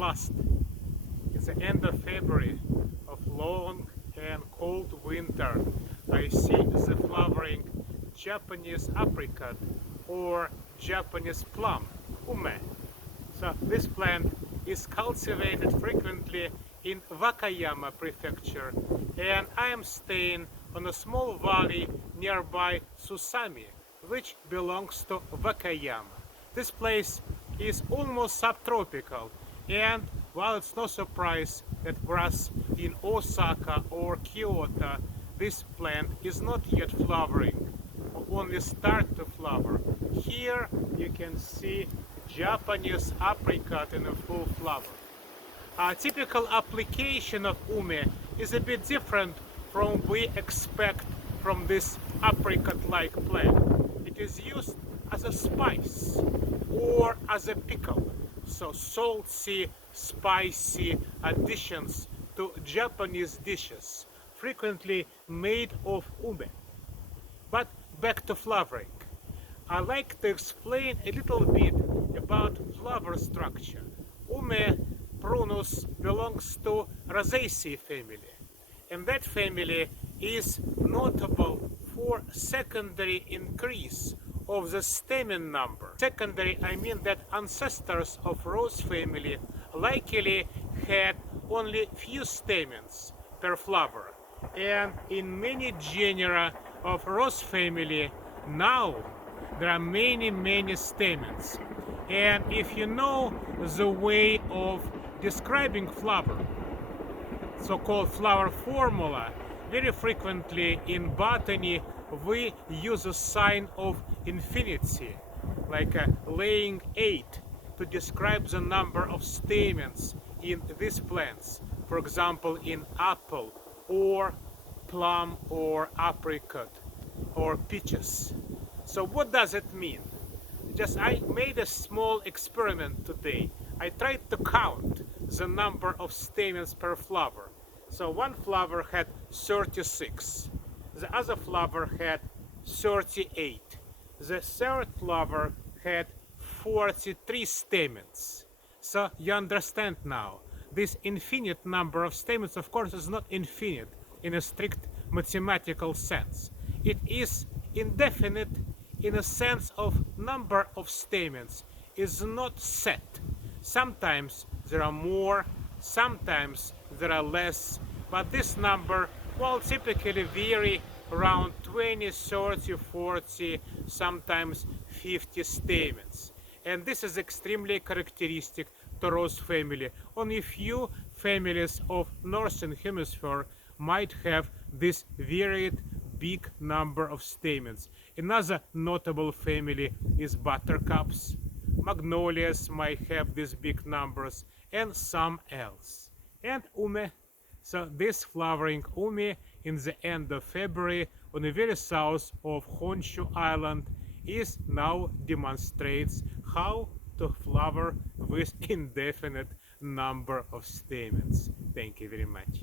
last. It's the end of February of long and cold winter. I see the flowering Japanese apricot or Japanese plum, ume. So this plant is cultivated frequently in Wakayama prefecture, and I am staying on a small valley nearby Susami, which belongs to Wakayama. This place is almost subtropical, and while it's no surprise that whereas in Osaka or Kyoto this plant is not yet flowering, or only start to flower, here you can see Japanese apricot in a full flower. A typical application of ume is a bit different from we expect from this apricot-like plant. It is used as a spice or as a pickle, so salty, spicy additions to Japanese dishes, frequently made of ume. But back to flowering. I like to explain a little bit about flower structure. Ume prunus belongs to Rosaceae family, and that family is notable for secondary increase of the stamen number. Secondary, I mean that ancestors of rose family likely had only few stamens per flower, and in many genera of rose family now there are many stamens. And if you know the way of describing flower, so-called flower formula, very frequently in botany we use a sign of infinity, like laying 8, to describe the number of stamens in these plants, for example in apple or plum or apricot or peaches. So what does it mean? I made a small experiment today. I tried to count the number of stamens per flower. So one flower had 36, the other flower had 38, the third flower had 43 stamens. So you understand now, this infinite number of stamens of course is not infinite in a strict mathematical sense. It is indefinite in a sense of number of stamens is not set. Sometimes there are more, sometimes there are less, but this number will typically vary around 20, 30, 40, sometimes 50 stamens. And this is extremely characteristic to rose family. Only few families of northern hemisphere might have this varied big number of stamens. Another notable family is buttercups. Magnolias might have these big numbers, and some else. And ume. So this flowering ume in the end of February on the very south of Honshu Island is now demonstrates how to flower with indefinite number of stamens. Thank you very much.